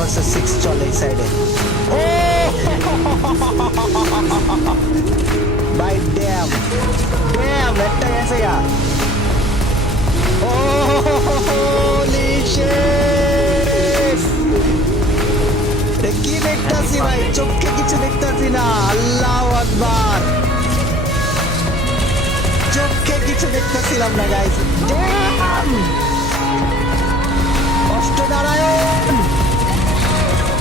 Versus 6 চলে এই সাইডে। ও ভাই ড্যাম ড্যাম একটা গেছে গা। ও হোলি শিট, কি দেখতাছি ভাই, চোখে কিছু দেখতাছি না। আল্লাহু আকবার, চোখে কিছু দেখতেছিলাম না গাইস। ড্যাম অষ্টনারায়ণ,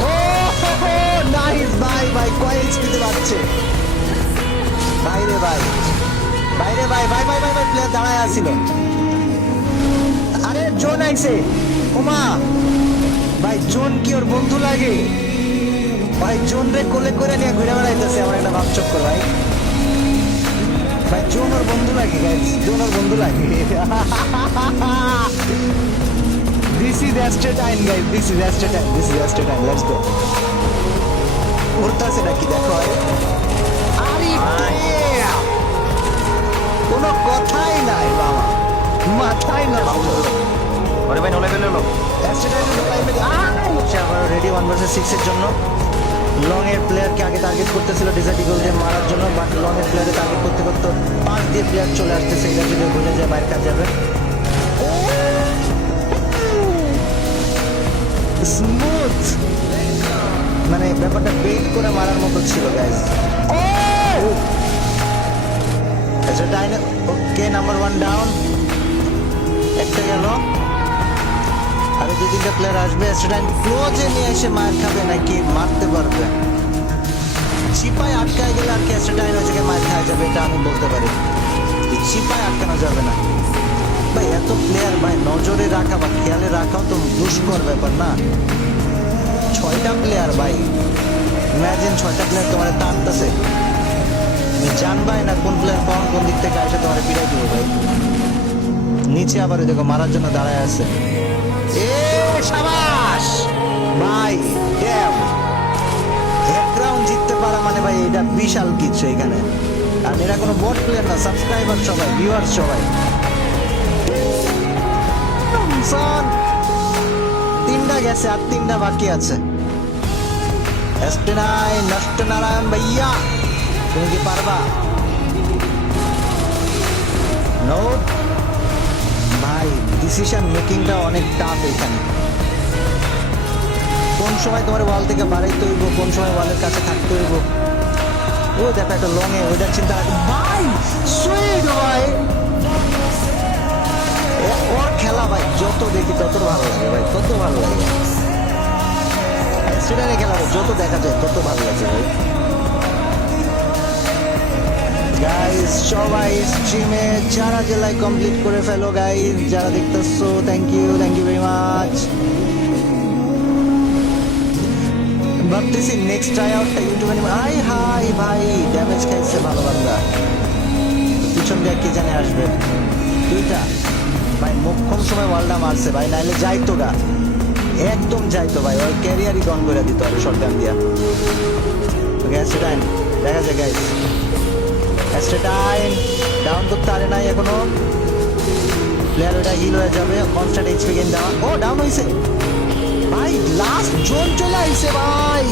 ও নাইস ভাই, ভাই কয় এইচপিতে বাজছে বাইরে ভাই, বাইরে ভাই, ভাই ভাই ভাই ভাই প্লেয়ার দাঁড়ায় আসছিল। আরে জোন আইছে, ওমা ভাই জোন কি ওর বন্ধু লাগে ভাই? জোন রে কোলে করে নিয়ে ঘুরে বেড়াইতেছে আমার একটা ভাবচক্কর ভাই। ভাই জোন ওর বন্ধু লাগে গাইস, জোন ওর বন্ধু লাগে। This is Astra time guys, this is Astra time, this is Astra time, let's go. উড়তাছে নাকি দেখো, আরে কোনো কথাই নাই বাবা, মাথায় না ওরে ভাই নলে গেল। Astra time এর টাইমে আবার রেডি 1 ভার্সেস 6 এর জন্য। লং এর প্লেয়ারকে আগে টার্গেট করতেছিল ডিজার্ট ইগল দিয়ে মারার জন্য, বাট লং এর প্লেয়ারে টার্গেট করতে করতে পাঁচ দিয়ে প্লেয়ার চলে আসতেছে, এটা যদি বুঝে যায় বাইরে কাজ যাবে। স্মুথ, মানে ব্যাপারটা বেইট করে মারার মতো ছিল গাইস। ওকে নাম্বার 1 ডাউন, একটা গেল, আরো 2-3টা প্লেয়ার আসবে। স্টেডাইন ক্লোজে নিয়ে এসে মার খাবে নাকি মারতে পারবে? চিপায় আটকায় গেলে আর কি স্টেডাইন ওই জায়গায় মার খাওয়া যাবে, এটা আমি বলতে পারি। চিপায় আটকানো যাবে না ভাই, এত প্লেয়ার ভাই নজরে রাখা বা খেয়ালে রাখাও তো দুষ্কর ব্যাপার না। 6টা প্লেয়ার ভাই, ইমাজিন 6টা প্লেয়ার তোমার টানতেছে, তুমি জানবাই না কোন প্লেয়ার কোন দিক থেকে আসে তোমার পিড়াই দিবে ভাই। নিচে আবার দেখো মারার জন্য দাঁড়ায় আছে। এ শাবাশ ভাই, ড্যাম এক রাউন্ড জিততে পারা মানে ভাই এটা বিশাল কিছু এখানে। আর এরা কোনো বট প্লেয়ার না, সাবস্ক্রাইবার সবাই, ভিউয়ার্স সবাই। 3টা গেছে আর 3টা বাকি আছে। নষ্টনারায়ণ ভাইয়া তুমি কি পারবা? নো ভাই, ডিসিশন মেকিংটা অনেক টাফ এখানে। কোন সময় তোমার ওয়াল থেকে বাড়াইতে হইব, কোন সময় ওয়ালের কাছে থাকতে হইব। ও দেখো একটা লং এ ওইটার চিন্তা ভাই, সুইট ভাই, ওর খেলা ভাই যত দেখি তত ভালো লাগে ভাই, তত ভালো লাগে। স্টেডিয়ামে খেলা যত দেখা যায় তত ভালো লাগে ভাই। গাইস সবাই স্ট্রিমে যারা জেলায় কমপ্লিট করে ফেলো গাইস, যারা দেখতেছো থ্যাংক ইউ ভেরি মাচ। ভাবতেছি নেক্সট ট্রাই আউটটা ইউটিউবে নিয়ে। হাই হাই ভাই ড্যামেজ খাইছে ভালো বান্দা, পিছন দিয়ে কি জানে আসবে। 2টা ভাই মোক্ষম সময় ওয়ালটা মারছে ভাই, নাইলে যাইতো গা, একদম যাইতো ভাই, ওর ক্যারিয়ারই গন করে দিত আর শটগান দিয়া। স্টেডাইন দেখা যায় গাইস, স্টেডাইন ডাউন করতে পারে নাই এখনো, প্লেয়ার ওটা হিল হয়ে যাবে। কনস্ট্যান্ট এইচপি গেইন দেওয়া, ও ডাউন হইছে ভাই, লাস্ট জোন চলে আইছে ভাই।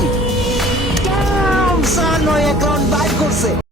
ডাউন সান 1 রাউন্ড বাইট করছে।